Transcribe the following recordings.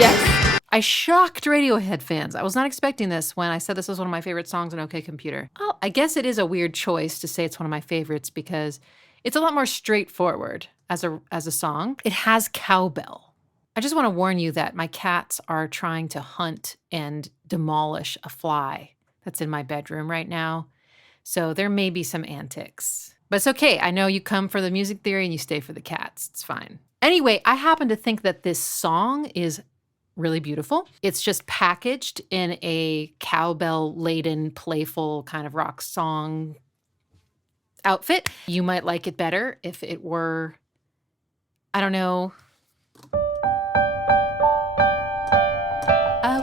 Yes. I shocked Radiohead fans. I was not expecting this when I said this was one of my favorite songs on OK Computer. Well, I guess it is a weird choice to say it's one of my favorites because it's a lot more straightforward as a song. It has cowbell. I just want to warn you that my cats are trying to hunt and demolish a fly that's in my bedroom right now. So there may be some antics. But it's okay. I know you come for the music theory and you stay for the cats. It's fine. Anyway, I happen to think that this song is really beautiful. It's just packaged in a cowbell-laden, playful kind of rock song outfit. You might like it better if it were, I don't know. I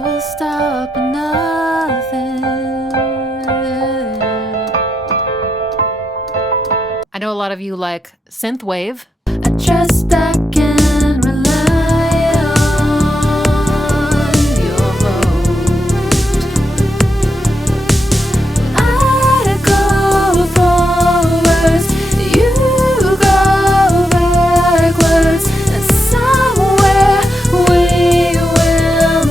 will stop at nothing. I know a lot of you like synthwave. I trust I can rely on your vote. I go forwards, you go backwards, and somewhere we will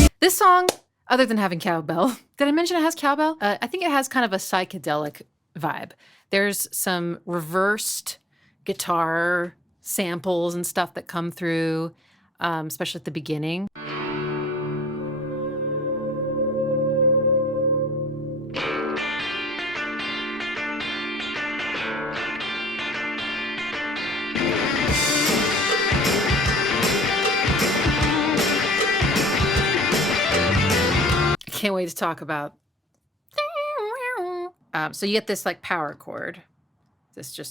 meet. This song, other than having cowbell, did I mention it has cowbell? I think it has kind of a psychedelic vibe. There's some reversed guitar samples and stuff that come through, especially at the beginning. I can't wait to talk about. So you get this like power chord. This just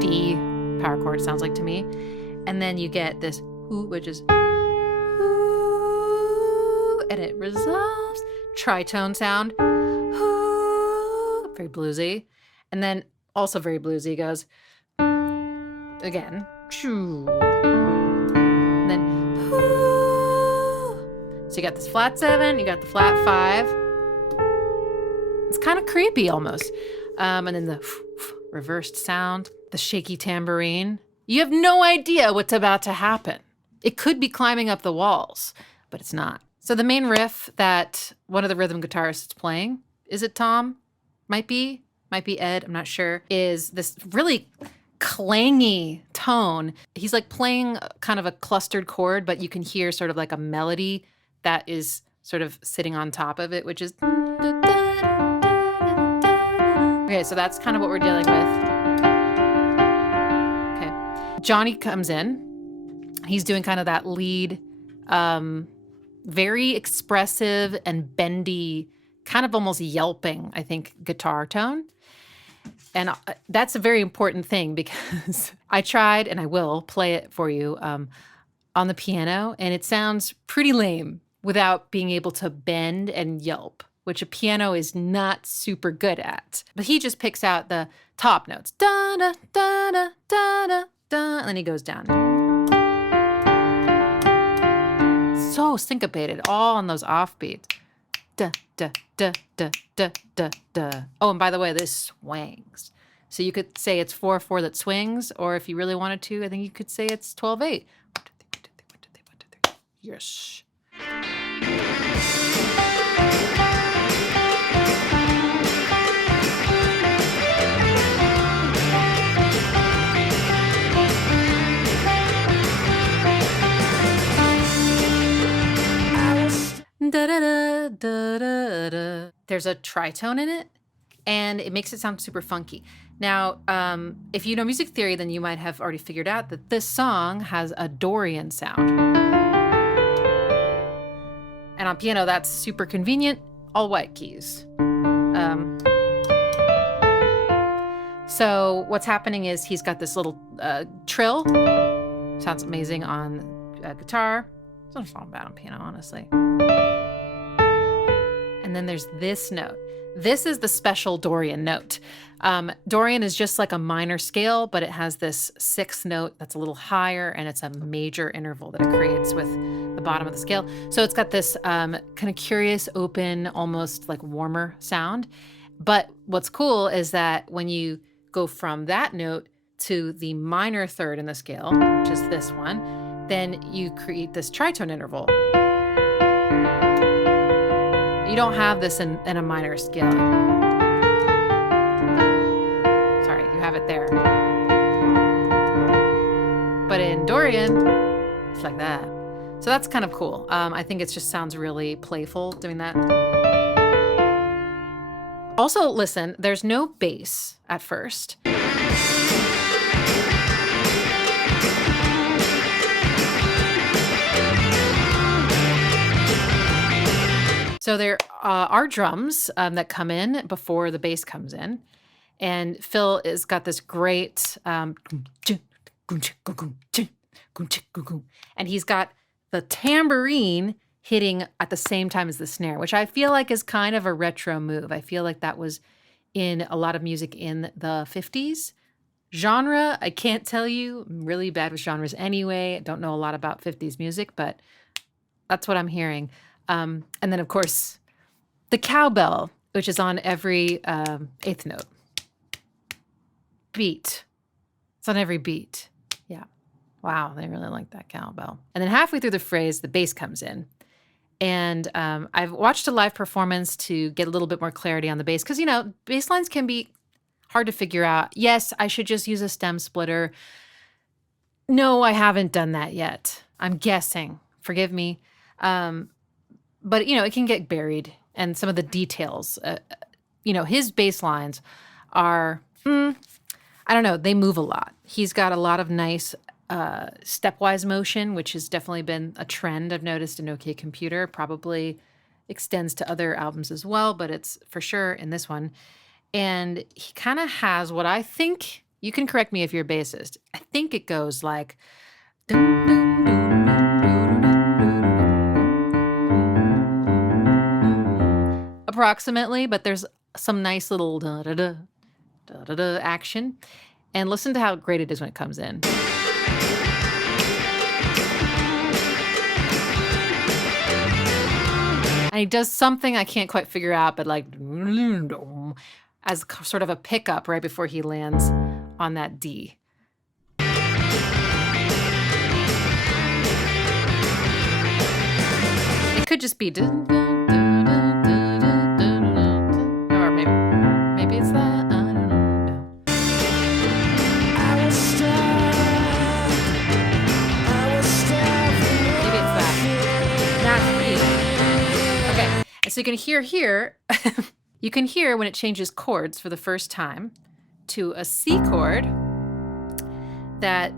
D power chord sounds like to me. And then you get this who, which is who, and it resolves. Tritone sound. Who, very bluesy. And then also very bluesy goes again. And then who. So you got this flat 7, you got the flat 5. It's kind of creepy almost. And then the reversed sound, the shaky tambourine. You have no idea what's about to happen. It could be climbing up the walls, but it's not. So the main riff that one of the rhythm guitarists is playing, is it Tom? Might be Ed, I'm not sure, is this really clangy tone. He's like playing kind of a clustered chord, but you can hear sort of like a melody that is sort of sitting on top of it, which is... Okay, so that's kind of what we're dealing with. Okay. Johnny comes in. He's doing kind of that lead, very expressive and bendy, kind of almost yelping, I think, guitar tone. And that's a very important thing because I tried, and I will play it for you on the piano, and it sounds pretty lame without being able to bend and yelp, which a piano is not super good at. But he just picks out the top notes. Da da da da da da da, and then he goes down. So syncopated, all on those offbeats. Da da da da da da da. Oh, and by the way, this swings. So you could say it's 4/4 that swings, or if you really wanted to, I think you could say it's 12/8. 1, 2, 3, 1, 2, 3, 1, 2, 3, 1, 2, 3. Yes. Da, da, da, da, da, da. There's a tritone in it, and it makes it sound super funky. Now, if you know music theory, then you might have already figured out that this song has a Dorian sound. And on piano, that's super convenient, all white keys. So what's happening is he's got this little trill. Sounds amazing on guitar. Doesn't sound bad on piano, honestly. And then there's this note. This is the special Dorian note. Dorian is just like a minor scale, but it has this 6th note that's a little higher, and it's a major interval that it creates with the bottom of the scale. So it's got this kind of curious, open, almost like warmer sound. But what's cool is that when you go from that note to the minor third in the scale, which is this one, then you create this tritone interval. You don't have this in a minor scale. Sorry, you have it there. But in Dorian, it's like that. So that's kind of cool. I think it just sounds really playful doing that. Also, listen, there's no bass at first. So there are drums that come in before the bass comes in. And Phil has got this great, and he's got the tambourine hitting at the same time as the snare, which I feel like is kind of a retro move. I feel like that was in a lot of music in the 50s. Genre, I can't tell you. I'm really bad with genres anyway. I don't know a lot about 50s music, but that's what I'm hearing. And then, of course, the cowbell, which is on every eighth note. Beat. It's on every beat. Yeah. Wow, they really like that cowbell. And then halfway through the phrase, the bass comes in. And I've watched a live performance to get a little bit more clarity on the bass. Because, bass lines can be hard to figure out. Yes, I should just use a stem splitter. No, I haven't done that yet. I'm guessing. Forgive me. But, it can get buried. And some of the details, his bass lines are, I don't know, they move a lot. He's got a lot of nice stepwise motion, which has definitely been a trend I've noticed in OK Computer. Probably extends to other albums as well, but it's for sure in this one. And he kind of has what I think, you can correct me if you're a bassist, I think it goes like... approximately, but there's some nice little da-da-da action. And listen to how great it is when it comes in. And he does something I can't quite figure out, but like as sort of a pickup right before he lands on that D. It could just be or maybe it's that. I don't know. Maybe it's that. Not me. Okay, and so you can hear here, you can hear when it changes chords for the first time to a C chord that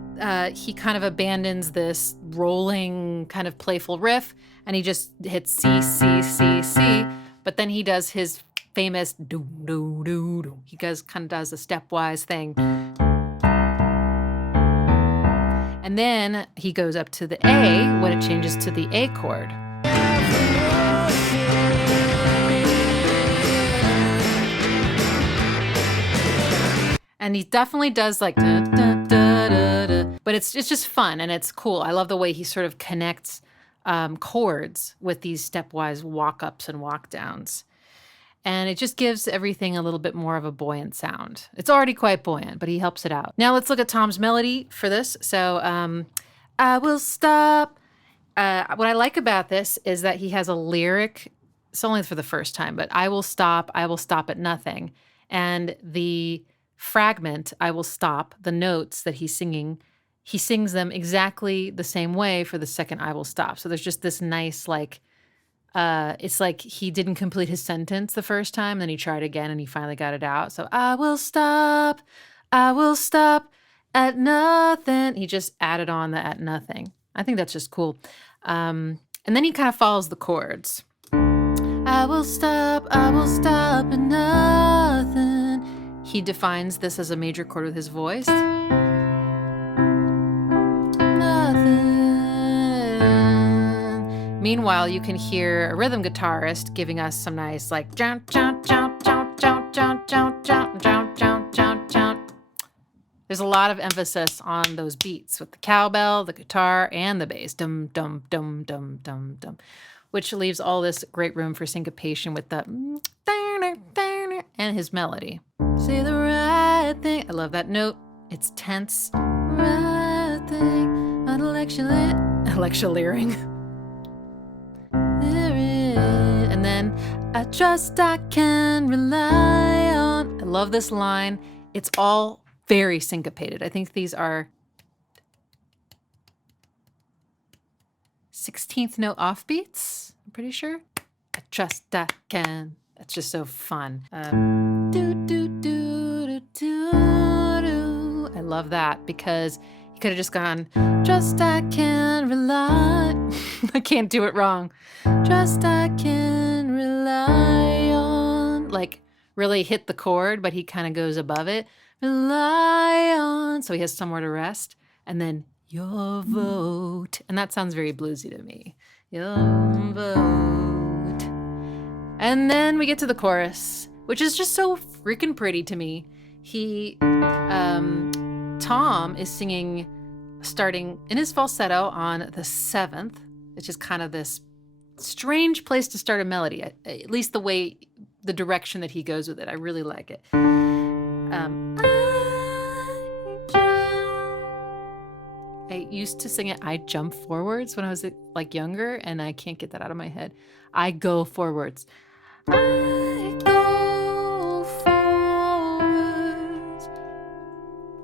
he kind of abandons this rolling kind of playful riff and he just hits C, C, C, C. But then he does his famous do, do, do, do. He kind of does a stepwise thing. And then he goes up to the A when it changes to the A chord. And he definitely does like da, da, da, da, da. But it's just fun and it's cool. I love the way he sort of connects chords with these stepwise walk-ups and walk-downs. And it just gives everything a little bit more of a buoyant sound. It's already quite buoyant, but he helps it out. Now let's look at Tom's melody for this. So I will stop. What I like about this is that he has a lyric. It's only for the first time, but I will stop at nothing. And the fragment, I will stop, the notes that he's singing, he sings them exactly the same way for the second I will stop. So there's just this nice, like, it's like he didn't complete his sentence the first time, then he tried again and he finally got it out. So I will stop at nothing. He just added on the at nothing. I think that's just cool. And then he kind of follows the chords. I will stop at nothing. He defines this as a major chord with his voice. Nothing. Meanwhile, you can hear a rhythm guitarist giving us some nice like jump, jump, jump, jump, jump, jump, jump, jump, jump, jump, jump, jump. There's a lot of emphasis on those beats with the cowbell, the guitar, and the bass. Dum, dum, dum, dum, dum, dum. Which leaves all this great room for syncopation with the and his melody. Say the right thing. I love that note It's tense. Right thing, an electioneering. And then I trust I can rely on. I love this line. It's all very syncopated. I think these are 16th note offbeats, I'm pretty sure. I trust I can. That's just so fun. Do, do, do, do, do, do. I love that because he could have just gone, trust I can rely. I can't do it wrong. Trust I can rely on. Like, really hit the chord, but he kind of goes above it. Rely on. So he has somewhere to rest. And then your vote. And that sounds very bluesy to me. Your vote. And then we get to the chorus, which is just so freaking pretty to me. Tom is singing, starting in his falsetto on the 7th, which is kind of this strange place to start a melody, at least the direction that he goes with it. I really like it. I used to sing it, I jump forwards when I was like younger, and I can't get that out of my head. I go forwards. I go forwards.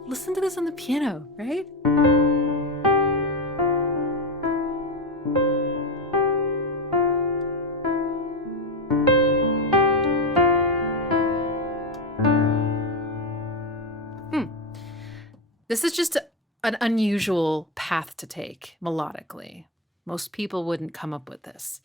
Listen to this on the piano, right? This is just an unusual path to take melodically. Most people wouldn't come up with this.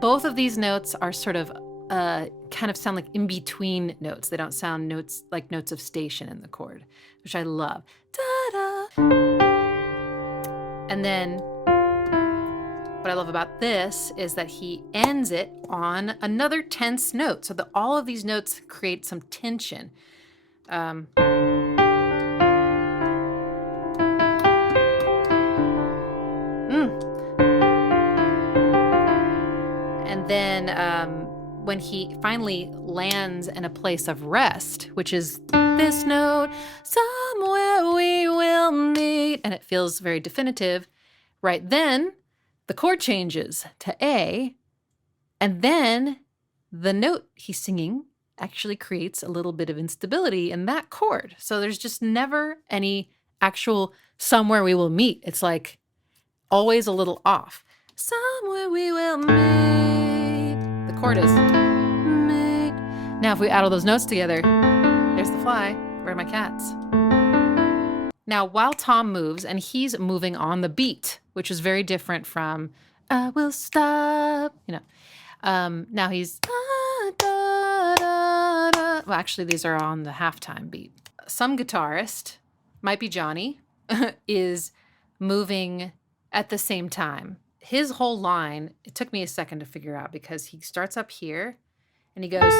Both of these notes are sort of kind of sound like in between notes. They don't sound notes like notes of station in the chord, which I love. Da-da. And then what I love about this is that he ends it on another tense note. So that all of these notes create some tension. And then when he finally lands in a place of rest, which is this note, somewhere we will meet, and it feels very definitive, right then the chord changes to A, and then the note he's singing actually creates a little bit of instability in that chord. So there's just never any actual somewhere we will meet. It's like always a little off. Somewhere we will meet. The chord is meet. Now if we add all those notes together, there's the fly. Where are my cats? Now while Tom moves, and he's moving on the beat, which is very different from I will stop, now he's well, actually, these are on the halftime beat. Some guitarist, might be Johnny, is moving at the same time. His whole line, it took me a second to figure out because he starts up here and he goes.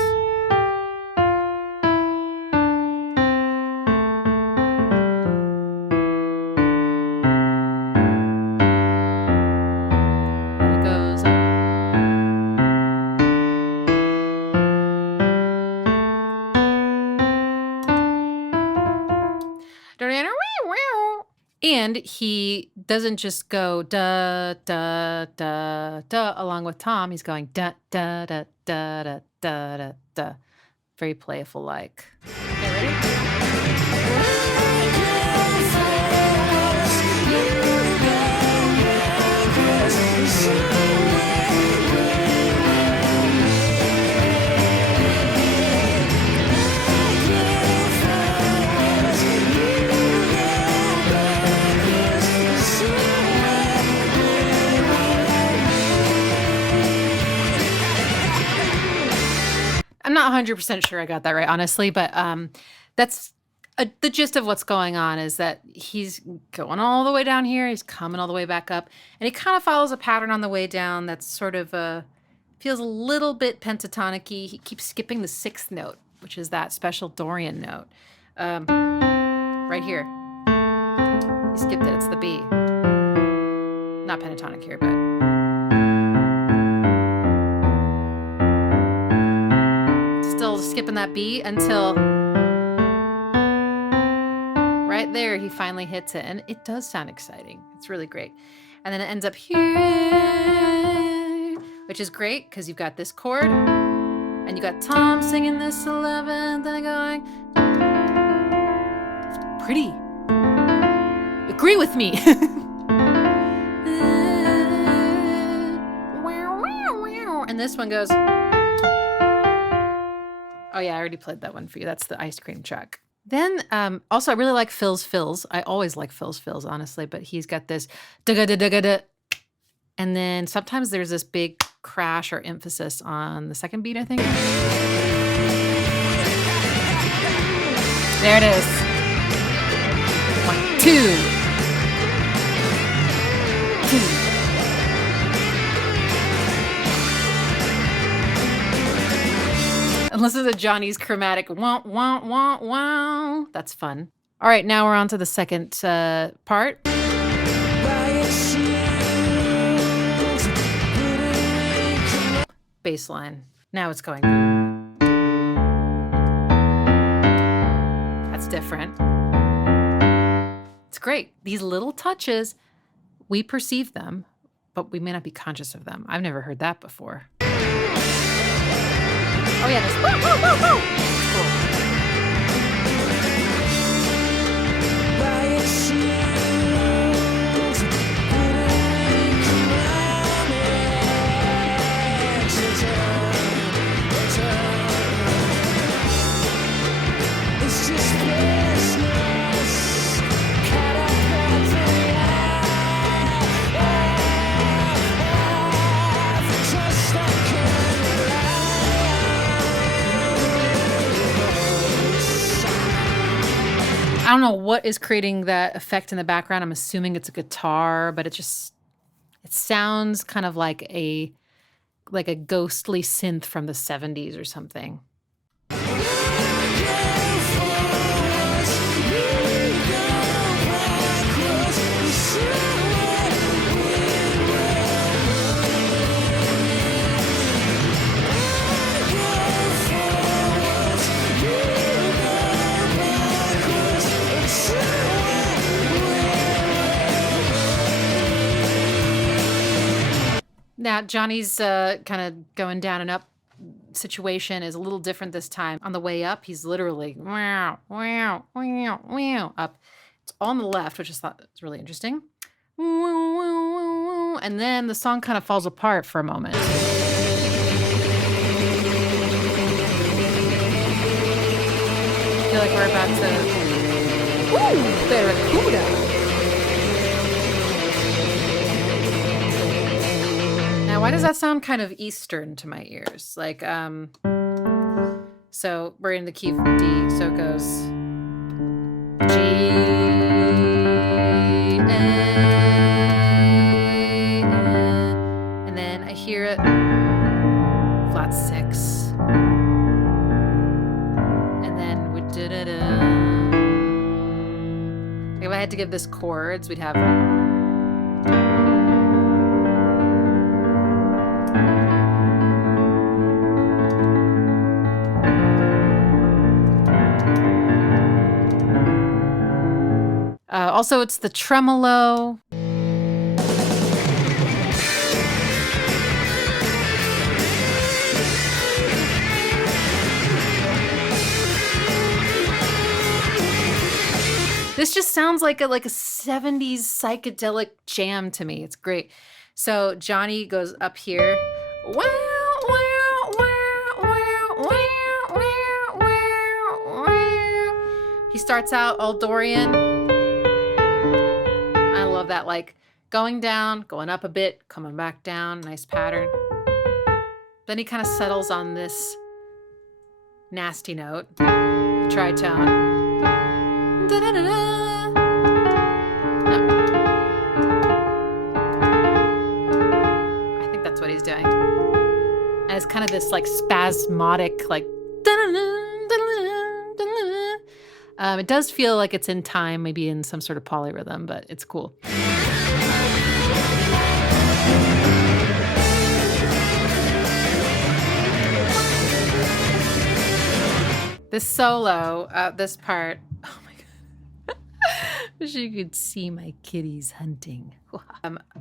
And he doesn't just go da da da da along with Tom. He's going da da da da da da da da. Very playful like. Okay, ready? I'm not 100% sure I got that right, honestly, but that's the gist of what's going on is that he's going all the way down here, he's coming all the way back up, and he kind of follows a pattern on the way down that's sort of feels a little bit pentatonic-y. He keeps skipping the 6th note, which is that special Dorian note. Right here. He skipped it, it's the B. Not pentatonic here, but... Still skipping that B until there, he finally hits it, and it does sound exciting. It's really great. And then it ends up here, which is great because you've got this chord, and you got Tom singing this 11th and going, pretty. Agree with me. And this one goes, oh yeah, I already played that one for you. That's the ice cream truck. Then also I really like Phil's fills. I always like Phil's fills, honestly, but he's got this da-ga-da-da-ga-da. And then sometimes there's this big crash or emphasis on the second beat, I think. There it is. 1, 2. 2. And listen to Johnny's chromatic wah, wah, wah, wah. That's fun. All right, now we're on to the second part. Bass line. Now it's going. That's different. It's great. These little touches, we perceive them, but we may not be conscious of them. I've never heard that before. Oh yeah, this woo, woo, woo, woo. I don't know what is creating that effect in the background. I'm assuming it's a guitar, but it sounds kind of like a ghostly synth from the 70s or something. Now, Johnny's kind of going down and up situation is a little different this time. On the way up, he's literally wow, wow, wow, wow, up. It's on the left, which I thought was really interesting. And then the song kind of falls apart for a moment. I feel like we're about to... Ooh, Barracuda. Now, why does that sound kind of Eastern to my ears? Like, so we're in the key of D, so it goes G, A, and then I hear it flat 6, and then we da-da-da. If I had to give this chords, we'd have... Also, it's the tremolo. This just sounds like a 70s psychedelic jam to me. It's great. So Johnny goes up here. Wow, wow, wow, wow, wow, wow, wow. He starts out all Dorian. I love that, like going down, going up a bit, coming back down, nice pattern. Then he kind of settles on this nasty note, tritone. Da-da-da-da. No. I think that's what he's doing. And it's kind of this like spasmodic, like da-da-da, da-da-da, da-da-da. It does feel like it's in time, maybe in some sort of polyrhythm, but it's cool. This solo, this part, oh my God. Wish you could see my kitties hunting.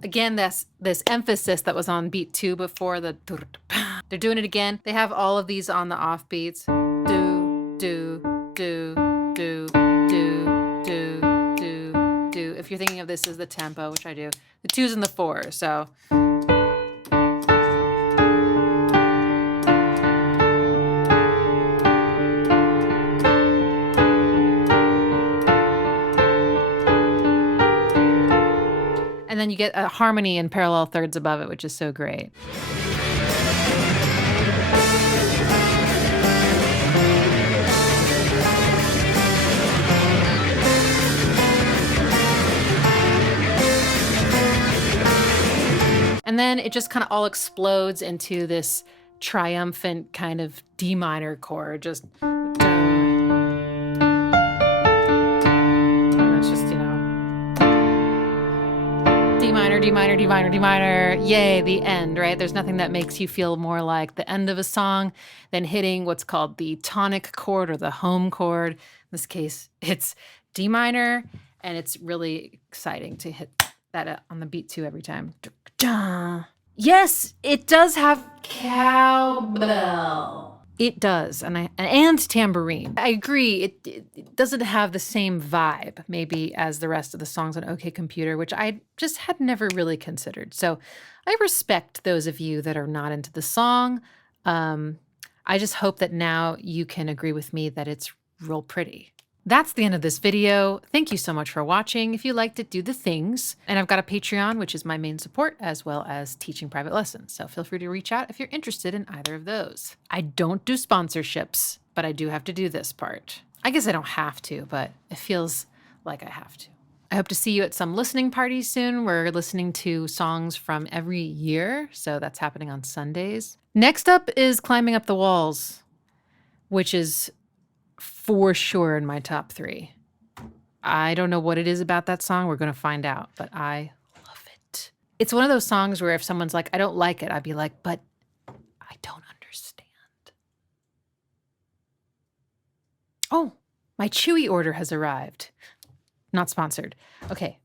Again, this emphasis that was on beat 2 before, the they're doing it again. They have all of these on the off beats. Do, do, do, do, do, do, do, do. If you're thinking of this as the tempo, which I do, the 2's and the 4, so. And then you get a harmony in parallel thirds above it, which is so great. And then it just kind of all explodes into this triumphant kind of D minor chord, just. It's just, you know, D minor, D minor, D minor, D minor, yay, the end, right? There's nothing that makes you feel more like the end of a song than hitting what's called the tonic chord or the home chord. In this case, it's D minor, and it's really exciting to hit that on the beat 2 every time. Yes, it does have cowbell. It does, and tambourine. I agree, it doesn't have the same vibe, maybe, as the rest of the songs on OK Computer, which I just had never really considered. So I respect those of you that are not into the song. I just hope that now you can agree with me that it's real pretty. That's the end of this video. Thank you so much for watching. If you liked it, do the things. And I've got a Patreon, which is my main support, as well as teaching private lessons. So feel free to reach out if you're interested in either of those. I don't do sponsorships, but I do have to do this part. I guess I don't have to, but it feels like I have to. I hope to see you at some listening parties soon. We're listening to songs from every year, so that's happening on Sundays. Next up is Climbing Up the Walls, which is for sure in my top 3. I don't know what it is about that song. We're going to find out, but I love it. It's one of those songs where if someone's like, I don't like it, I'd be like, but I don't understand. Oh, my Chewy order has arrived. Not sponsored. Okay,